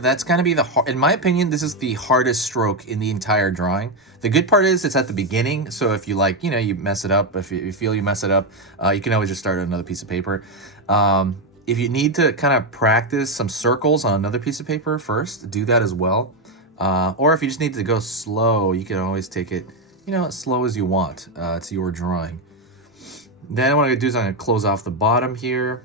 That's going to be in my opinion, this is the hardest stroke in the entire drawing. The good part is it's at the beginning, so if you like, you mess it up, if you feel you mess it up, you can always just start on another piece of paper. If you need to kind of practice some circles on another piece of paper first, do that as well. Or if you just need to go slow, you can always take it, as slow as you want. It's your drawing. Then what I'm going to do is I'm going to close off the bottom here.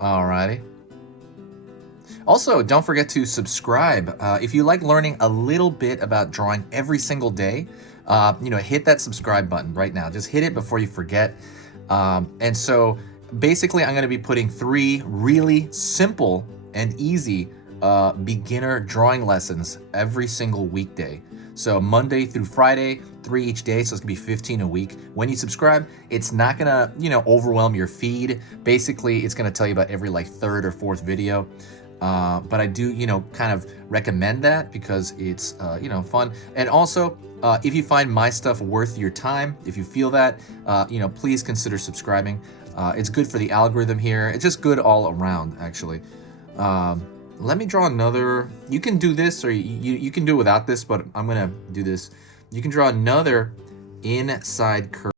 Alrighty. Also, don't forget to subscribe. If you like learning a little bit about drawing every single day, hit that subscribe button right now. Just hit it before you forget. And so basically, I'm going to be putting 3 really simple and easy beginner drawing lessons every single weekday. So Monday through Friday, 3 each day, so it's gonna be 15 a week. When you subscribe, it's not gonna, overwhelm your feed. Basically, it's gonna tell you about every like 3rd or 4th video. But I do, kind of recommend that because it's, fun. And also, if you find my stuff worth your time, if you feel that, please consider subscribing. It's good for the algorithm here. It's just good all around, actually. Let me draw another. You can do this, or you can do it without this, but I'm gonna do this. You can draw another inside curve.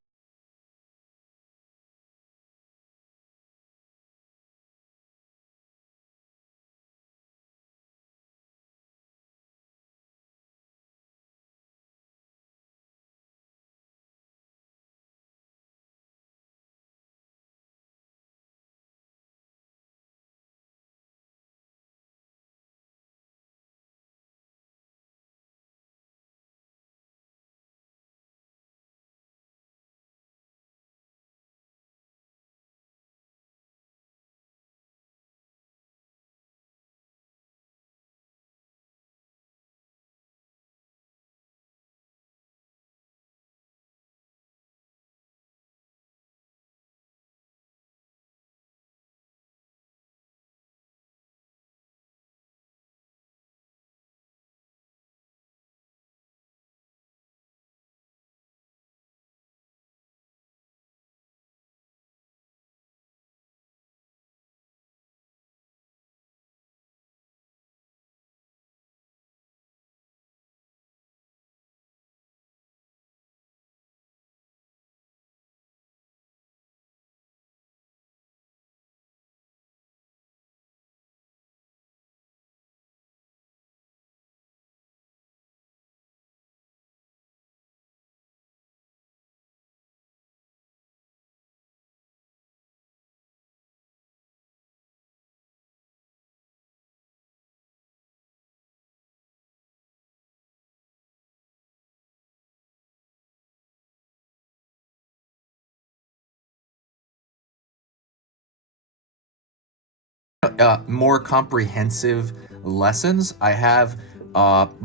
More comprehensive lessons, I have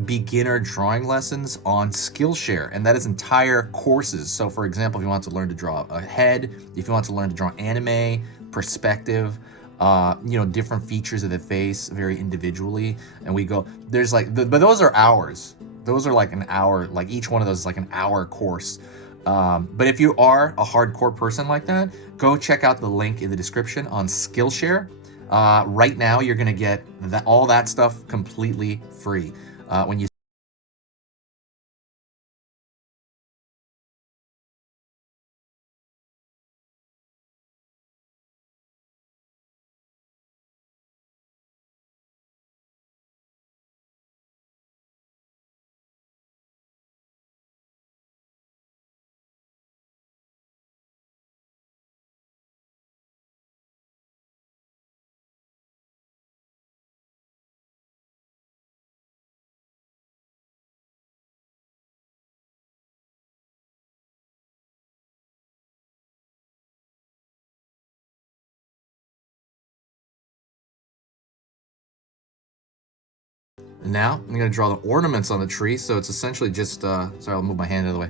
beginner drawing lessons on Skillshare, and that is entire courses. So for example, if you want to learn to draw a head, if you want to learn to draw anime, perspective, different features of the face very individually, and we go, there's like, but those are hours. Those are like an hour, like each one of those is like an hour course. But if you are a hardcore person like that, go check out the link in the description on Skillshare. Right now, you're going to get all that stuff completely free. When you Now I'm gonna draw the ornaments on the tree. So it's essentially just, sorry, I'll move my hand out of the way.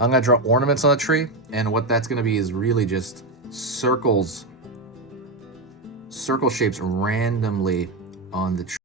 I'm gonna draw ornaments on the tree, and what that's gonna be is really just circles, circle shapes randomly on the tree.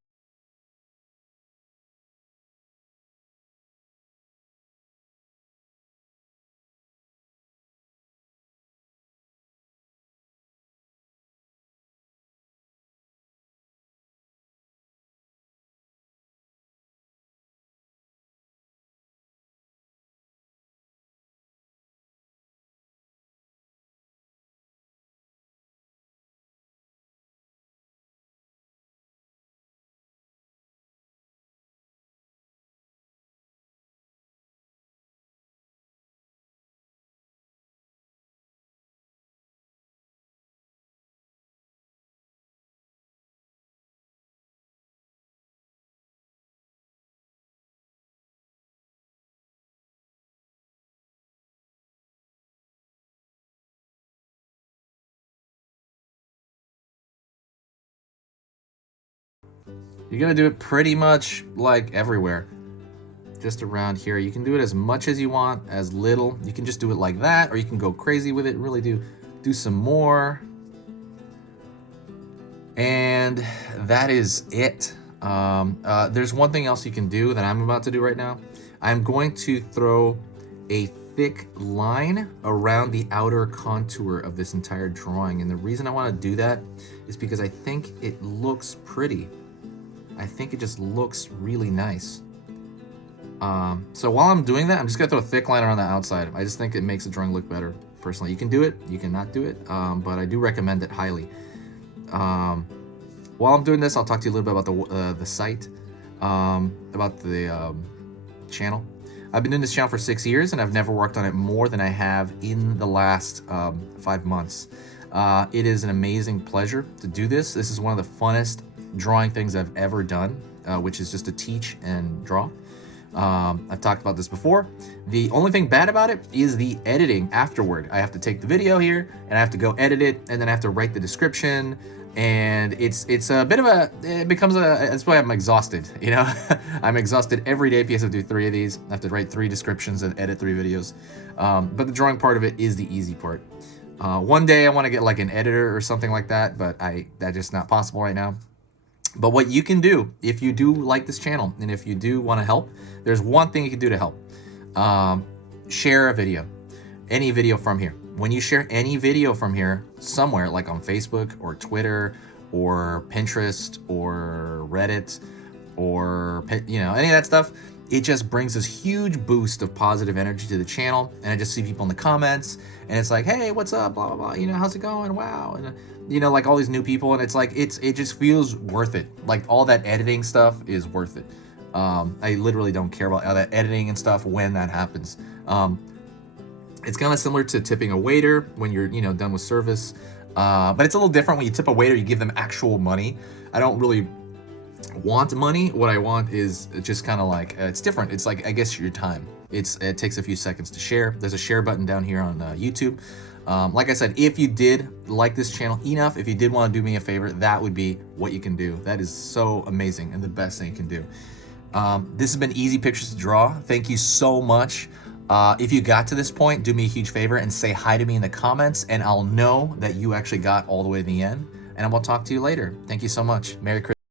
You're gonna do it pretty much like everywhere. Just around here. You can do it as much as you want, as little. You can just do it like that, or you can go crazy with it, really do some more. And that is it. There's one thing else you can do that I'm about to do right now. I'm going to throw a thick line around the outer contour of this entire drawing. And the reason I want to do that is because I think it looks pretty. I think it just looks really nice. So while I'm doing that, I'm just gonna throw a thick line around the outside. I just think it makes the drawing look better, personally. You can do it, you cannot do it, but I do recommend it highly. While I'm doing this, I'll talk to you a little bit about the site, about the channel. I've been doing this channel for 6 years, and I've never worked on it more than I have in the last 5 months. It is an amazing pleasure to do this. This is one of the funnest drawing things I've ever done, which is just to teach and draw. I've talked about this before. The only thing bad about it is the editing afterward. I have to take the video here and I have to go edit it, and then I have to write the description, and it's a bit of a, it becomes a, that's why I'm exhausted, you know. I'm exhausted every day because I have to do 3 of these. I have to write 3 descriptions and edit 3 videos. But the drawing part of it is the easy part. One day I want to get like an editor or something like that, but that's just not possible right now. But what you can do, if you do like this channel, and if you do want to help, there's one thing you can do to help. Share a video, any video from here. When you share any video from here somewhere, like on Facebook or Twitter or Pinterest or Reddit or, you know, any of that stuff, it just brings this huge boost of positive energy to the channel. And I just see people in the comments, and it's like, hey, what's up, blah, blah, blah, you know, how's it going, wow, and you know, like all these new people, and it's like, it just feels worth it. Like all that editing stuff is worth it. I literally don't care about all that editing and stuff when that happens. It's kind of similar to tipping a waiter when you're, you know, done with service, but it's a little different. When you tip a waiter, you give them actual money. I don't really want money. What I want is just kind of like, it's different. It's like, I guess, your time. It takes a few seconds to share. There's a share button down here on YouTube. Like I said, if you did like this channel enough, if you did want to do me a favor, that would be what you can do. That is so amazing and the best thing you can do. This has been Easy Pictures to Draw. Thank you so much. If you got to this point, do me a huge favor and say hi to me in the comments, and I'll know that you actually got all the way to the end, and I will talk to you later. Thank you so much. Merry Christmas.